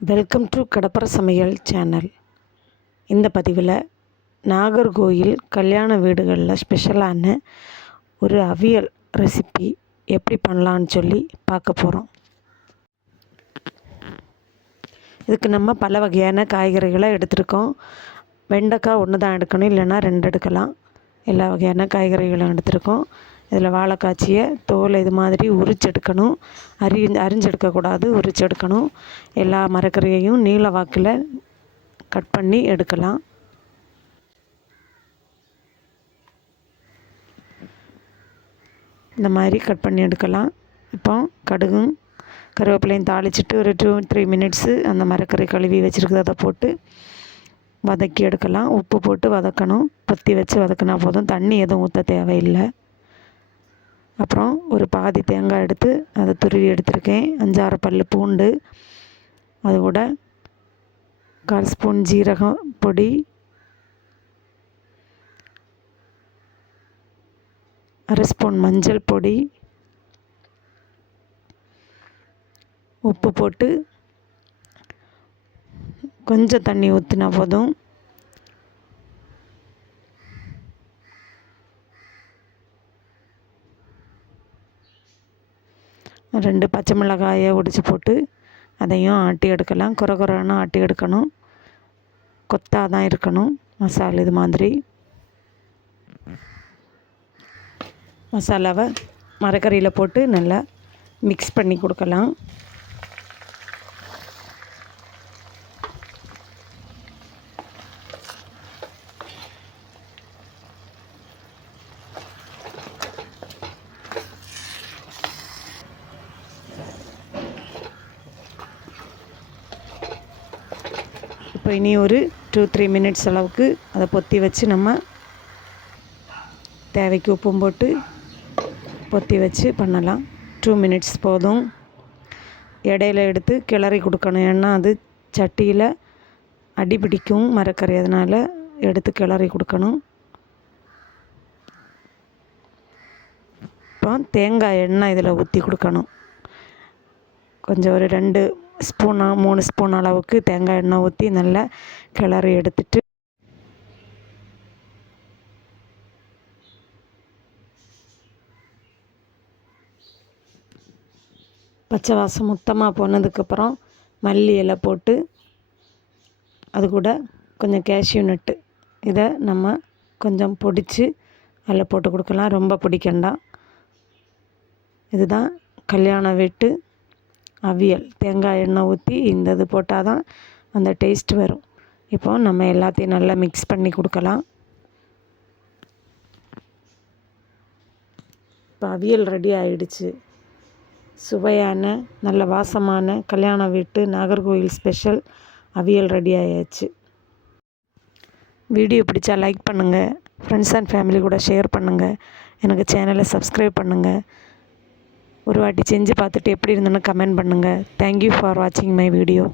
Welcome to கடப்பர சமையல் channel இந்த பதிவில் நாகர்கோயில் கல்யாண வீடுகளில் ஸ்பெஷலான ஒரு அவியல் ரெசிபி எப்படி பண்ணலான்னு சொல்லி பார்க்க போகிறோம் இதுக்கு நம்ம பல வகையான காய்கறிகளை எடுத்திருக்கோம். வெண்டைக்காய் ஒன்று தான் எடுக்கணும் இல்லைன்னா ரெண்டு எடுக்கலாம். எல்லா வகையான காய்கறிகளும் எடுத்திருக்கோம். இதில் வாழைக்காய்ச்சியை தோல் இது மாதிரி உரிச்செடுக்கணும். அரி அரிஞ்செடுக்கக்கூடாது உரிச்செடுக்கணும். எல்லா மரக்கறியையும் நீல வாக்கில் கட் பண்ணி எடுக்கலாம். இந்த மாதிரி கட் பண்ணி எடுக்கலாம். இப்போ கடுகும் கருவேப்பிலையும் தாளிச்சிட்டு ஒரு டூ த்ரீ மினிட்ஸு அந்த மரக்கறி கழுவி வச்சுருக்கிறத போட்டு வதக்கி எடுக்கலாம். உப்பு போட்டு வதக்கணும். பற்றி வச்சு வதக்கினா போதும். தண்ணி எதுவும் ஊற்ற தேவையில்லை. அப்புறம் ஒரு பாதி தேங்காய் எடுத்து அதை துருவி எடுத்திருக்கேன். அஞ்சாறு பல் பூண்டு அது கூட கால் ஸ்பூன் ஜீரகம் பொடி அரை ஸ்பூன் மஞ்சள் பொடி உப்பு போட்டு கொஞ்சம் தண்ணி ஊற்றினா போதும். ரெண்டு பச்சை மிளகாயை ஒடிச்சு போட்டு அதையும் ஆட்டி எடுக்கலாம். குறை குறைன்னு ஆட்டி எடுக்கணும். கொத்தாக தான் இருக்கணும். மசாலா இது மாதிரி. மசாலாவை மரக்கறியில் போட்டு நல்லா மிக்ஸ் பண்ணி கொடுக்கலாம். இப்போ இனி ஒரு டூ த்ரீ மினிட்ஸ் அளவுக்கு அதை பொத்தி வச்சு நம்ம தேவைக்கு உப்பும் போட்டு பொத்தி வச்சு பண்ணலாம். டூ மினிட்ஸ் போதும். இடையில எடுத்து கிளறி கொடுக்கணும். ஏன்னா அது சட்டியில் அடி பிடிக்கும் மரக்கறி. அதனால் எடுத்து கிளறி கொடுக்கணும். இப்போ தேங்காய் எண்ணெய் இதில் ஊற்றி கொடுக்கணும். கொஞ்சம் ஒரு ரெண்டு ஸ்பூனா மூணு ஸ்பூன் அளவுக்கு தேங்காய் எண்ணெய் ஊற்றி நல்லா கிளறி எடுத்துட்டு பச்சை வாசம் மொத்தமாக போனதுக்கப்புறம் மல்லி இலை போட்டு அது கூட கொஞ்சம் கேஷ்யூ நட்டு இதை நம்ம கொஞ்சம் பொடிச்சு அதில் போட்டு கொடுக்கலாம். ரொம்ப பிடிக்கண்டாம் இதுதான் கல்யாண வீட்டு. அவியல் தேங்காய் எண்ணெய் ஊற்றி இந்த இது போட்டால் தான் அந்த டேஸ்ட் வரும். இப்போ நம்ம எல்லாத்தையும் நல்லா மிக்ஸ் பண்ணி கொடுக்கலாம். இப்போ அவியல் ரெடி ஆயிடுச்சு. சுவையான நல்ல வாசமான கல்யாண வீட்டு நாகர்கோவில் ஸ்பெஷல் அவியல் ரெடி ஆயாச்சு. வீடியோ பிடிச்சா லைக் பண்ணுங்கள் ஃப்ரெண்ட்ஸ் அண்ட் ஃபேமிலி கூட ஷேர் பண்ணுங்கள் எனக்கு சேனலை சப்ஸ்கிரைப் பண்ணுங்கள் ஒரு வாட்டி செஞ்சு பார்த்துட்டு எப்படி இருந்ததுன்னு கமெண்ட் பண்ணுங்கள் தேங்க்யூ ஃபார் வாட்சிங் மை வீடியோ